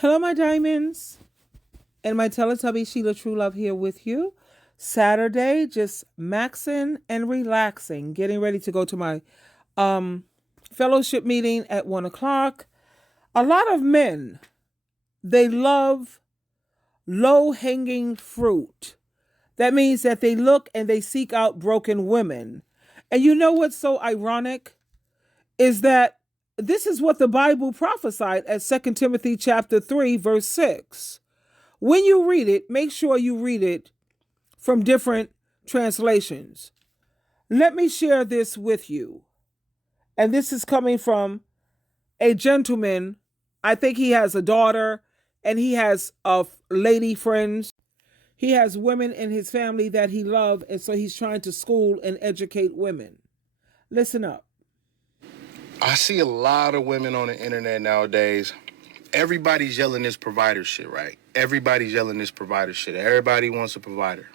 Hello, my diamonds, and my Teletubby SheilaTruelove here with you. Saturday, just maxing and relaxing, getting ready to go to my um, fellowship meeting at 1 o'clock. A lot of men, they love low hanging fruit. That means that they look and they seek out broken women. And you know what's so ironic is that this is what the Bible prophesied at 2 Timothy chapter 3, verse 6. When you read it, make sure you read it from different translations. Let me share this with you. And this is coming from a gentleman. I think he has a daughter and he has lady friends. He has women in his family that he loves, and so he's trying to school and educate women. Listen up. I see a lot of women on the internet nowadays. Everybody's yelling this provider shit, right? Everybody's yelling this provider shit. Everybody wants a provider.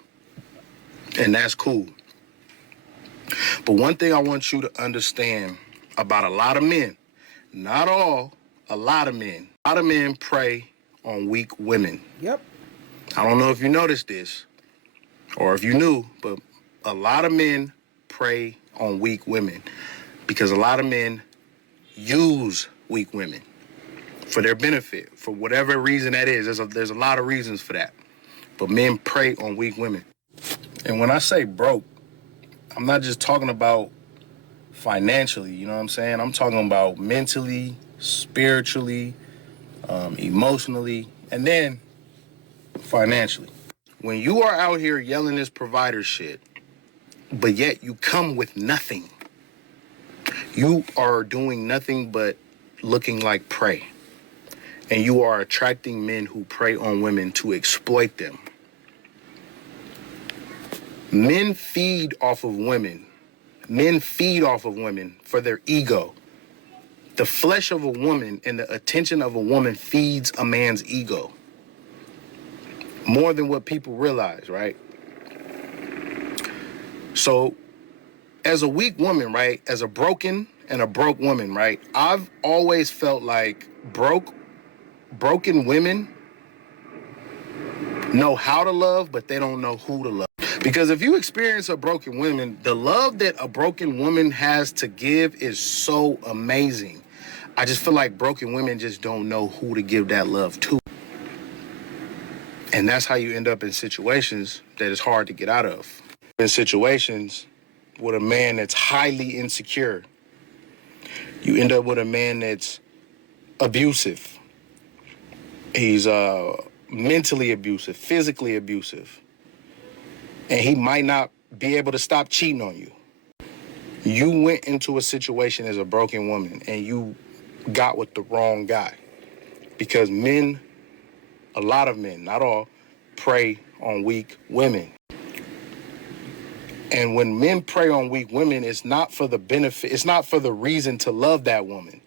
And that's cool. But one thing I want you to understand about a lot of men, not all, a lot of men. A lot of men prey on weak women. Yep. I don't know if you noticed this or if you knew, but a lot of men prey on weak women because a lot of men use weak women for their benefit, for whatever reason that is. There's a lot of reasons for that. But men prey on weak women. And when I say broke, I'm not just talking about financially, you know what I'm saying? I'm talking about mentally, spiritually, emotionally, and then financially. When you are out here yelling this provider shit, but yet you come with nothing, you are doing nothing but looking like prey. And you are attracting men who prey on women to exploit them. Men feed off of women. Men feed off of women for their ego. The flesh of a woman and the attention of a woman feeds a man's ego. More than what people realize, right? So, as a weak woman, right? As a broken and a broke woman, right? I've always felt like broken women know how to love, but they don't know who to love. Because if you experience a broken woman, the love that a broken woman has to give is so amazing. I just feel like broken women just don't know who to give that love to. And that's how you end up in situations that is hard to get out of. In situations with a man that's highly insecure, you end up with a man that's abusive. He's mentally abusive, physically abusive. And he might not be able to stop cheating on you. You went into a situation as a broken woman and you got with the wrong guy. Because men, a lot of men, not all, prey on weak women. And when men prey on weak women, it's not for the benefit, it's not for the reason to love that woman.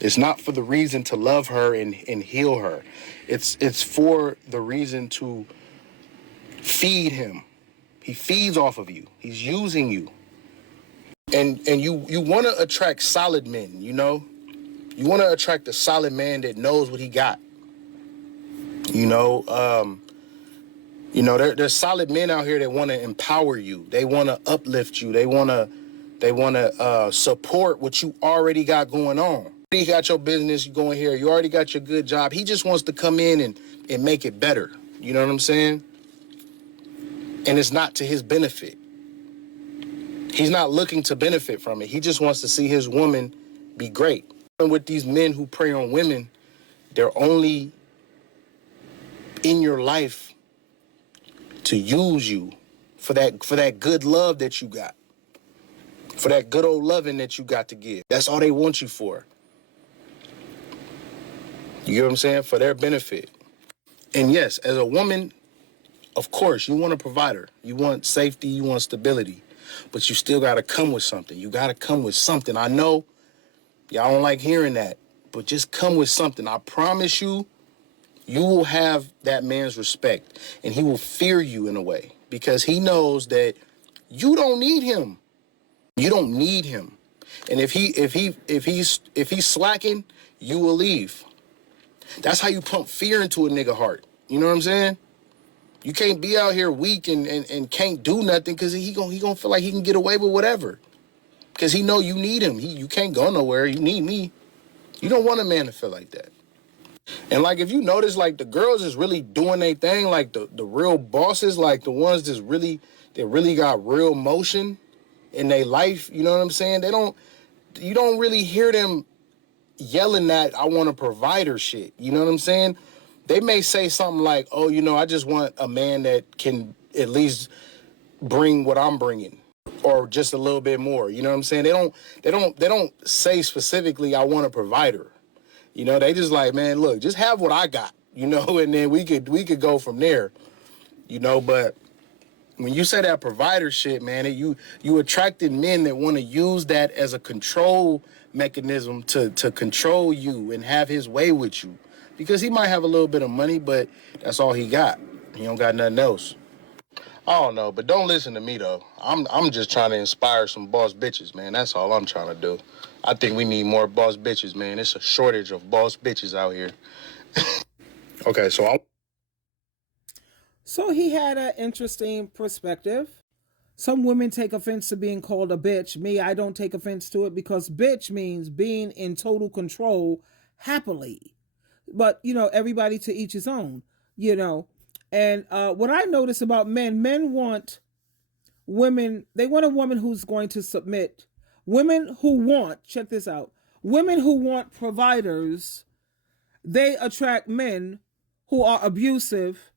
It's not for the reason to love her and heal her. It's for the reason to feed him. He feeds off of you. He's using you. And you want to attract solid men, you know? You want to attract a solid man that knows what he got. There's solid men out here that want to empower you. They want to uplift you. They want to support what you already got going on. You got your business going here. You already got your good job. He just wants to come in and make it better. You know what I'm saying? And it's not to his benefit. He's not looking to benefit from it. He just wants to see his woman be great. And with these men who prey on women, they're only in your life to use you for that good love that you got, for that good old loving that you got to give. That's all they want you for. You get what I'm saying? For their benefit. And yes, as a woman, of course, you want a provider. You want safety, you want stability. But you still got to come with something. You got to come with something. I know y'all don't like hearing that, but just come with something. I promise you, you will have that man's respect, and he will fear you in a way because he knows that you don't need him. You don't need him. And if he's slacking, you will leave. That's how you pump fear into a nigga heart. You know what I'm saying? You can't be out here weak and can't do nothing because he gonna feel like he can get away with whatever. Because he know you need him. You can't go nowhere. You need me. You don't want a man to feel like that. And like if you notice, like the girls is really doing their thing, like the real bosses, like the ones that really got real motion in their life, you know what I'm saying? You don't really hear them yelling that I want a provider shit. You know what I'm saying? They may say something like, "Oh, I just want a man that can at least bring what I'm bringing, or just a little bit more." You know what I'm saying? They don't say specifically, "I want a provider." They just like, "Man, look, just have what I got." And then we could go from there. But when you say that provider shit, man, you attracted men that want to use that as a control mechanism to control you and have his way with you. Because he might have a little bit of money, but that's all he got. He don't got nothing else. I don't know, but don't listen to me though. I'm just trying to inspire some boss bitches, man. That's all I'm trying to do. I think we need more boss bitches, man. It's a shortage of boss bitches out here. Okay, So he had an interesting perspective. Some women take offense to being called a bitch. Me, I don't take offense to it because bitch means being in total control happily. But, everybody to each his own, And what I notice about men want women, they want a woman who's going to submit. Check this out, women who want providers, they attract men who are abusive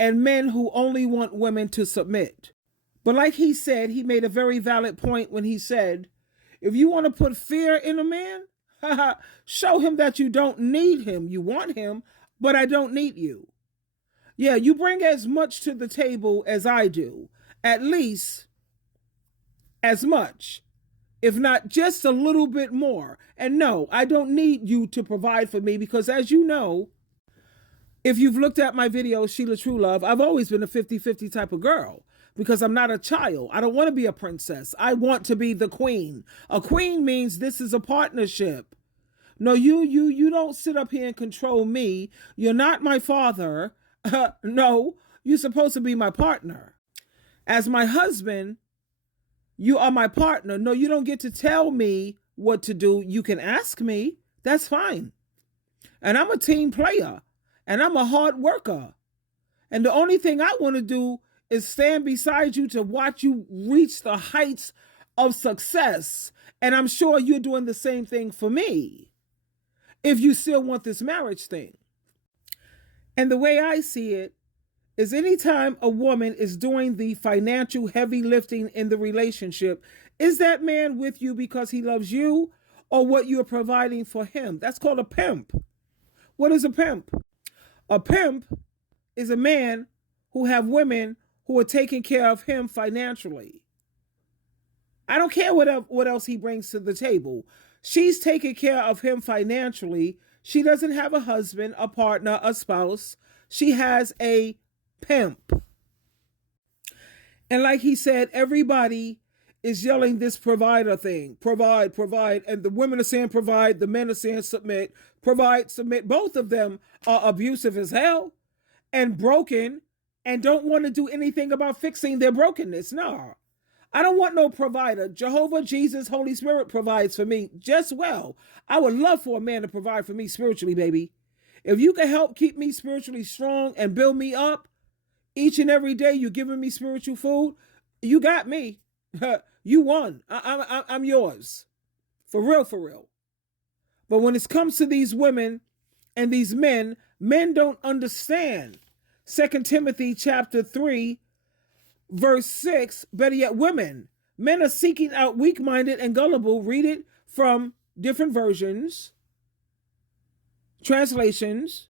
and men who only want women to submit. But like he said, he made a very valid point when he said, if you want to put fear in a man, show him that you don't need him. You want him, but I don't need you. Yeah, you bring as much to the table as I do, at least as much, if not just a little bit more. And no, I don't need you to provide for me because, as you know, if you've looked at my videos, SheilaTruelove, I've always been a 50-50 type of girl because I'm not a child. I don't want to be a princess. I want to be the queen. A queen means this is a partnership. No, you don't sit up here and control me. You're not my father. No, you're supposed to be my partner. As my husband, you are my partner. No, you don't get to tell me what to do. You can ask me. That's fine. And I'm a team player. And I'm a hard worker. And the only thing I want to do is stand beside you to watch you reach the heights of success. And I'm sure you're doing the same thing for me if you still want this marriage thing. And the way I see it is anytime a woman is doing the financial heavy lifting in the relationship, is that man with you because he loves you or what you're providing for him? That's called a pimp. What is a pimp? A pimp is a man who have women who are taking care of him financially. I don't care what else he brings to the table. She's taking care of him financially. She doesn't have a husband, a partner, a spouse. She has a pimp. And like he said, everybody is yelling this provider thing. Provide. And the women are saying provide. The men are saying submit. Provide, submit. Both of them are abusive as hell and broken and don't want to do anything about fixing their brokenness. No. I don't want no provider. Jehovah, Jesus, Holy Spirit provides for me just well. I would love for a man to provide for me spiritually, baby. If you can help keep me spiritually strong and build me up each and every day, you're giving me spiritual food, you got me. You won. I'm yours. For real, for real. But when it comes to these women and these men don't understand. 2 Timothy chapter 3, verse 6, better yet, women. Men are seeking out weak-minded and gullible. Read it from different versions, translations.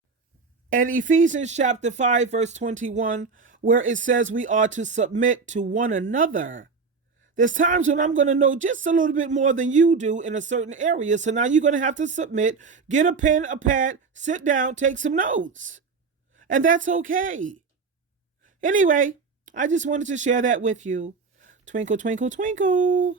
And Ephesians chapter 5, verse 21, where it says we are to submit to one another. There's times when I'm going to know just a little bit more than you do in a certain area. So now you're going to have to submit, get a pen, a pad, sit down, take some notes. And that's okay. Anyway, I just wanted to share that with you. Twinkle, twinkle, twinkle.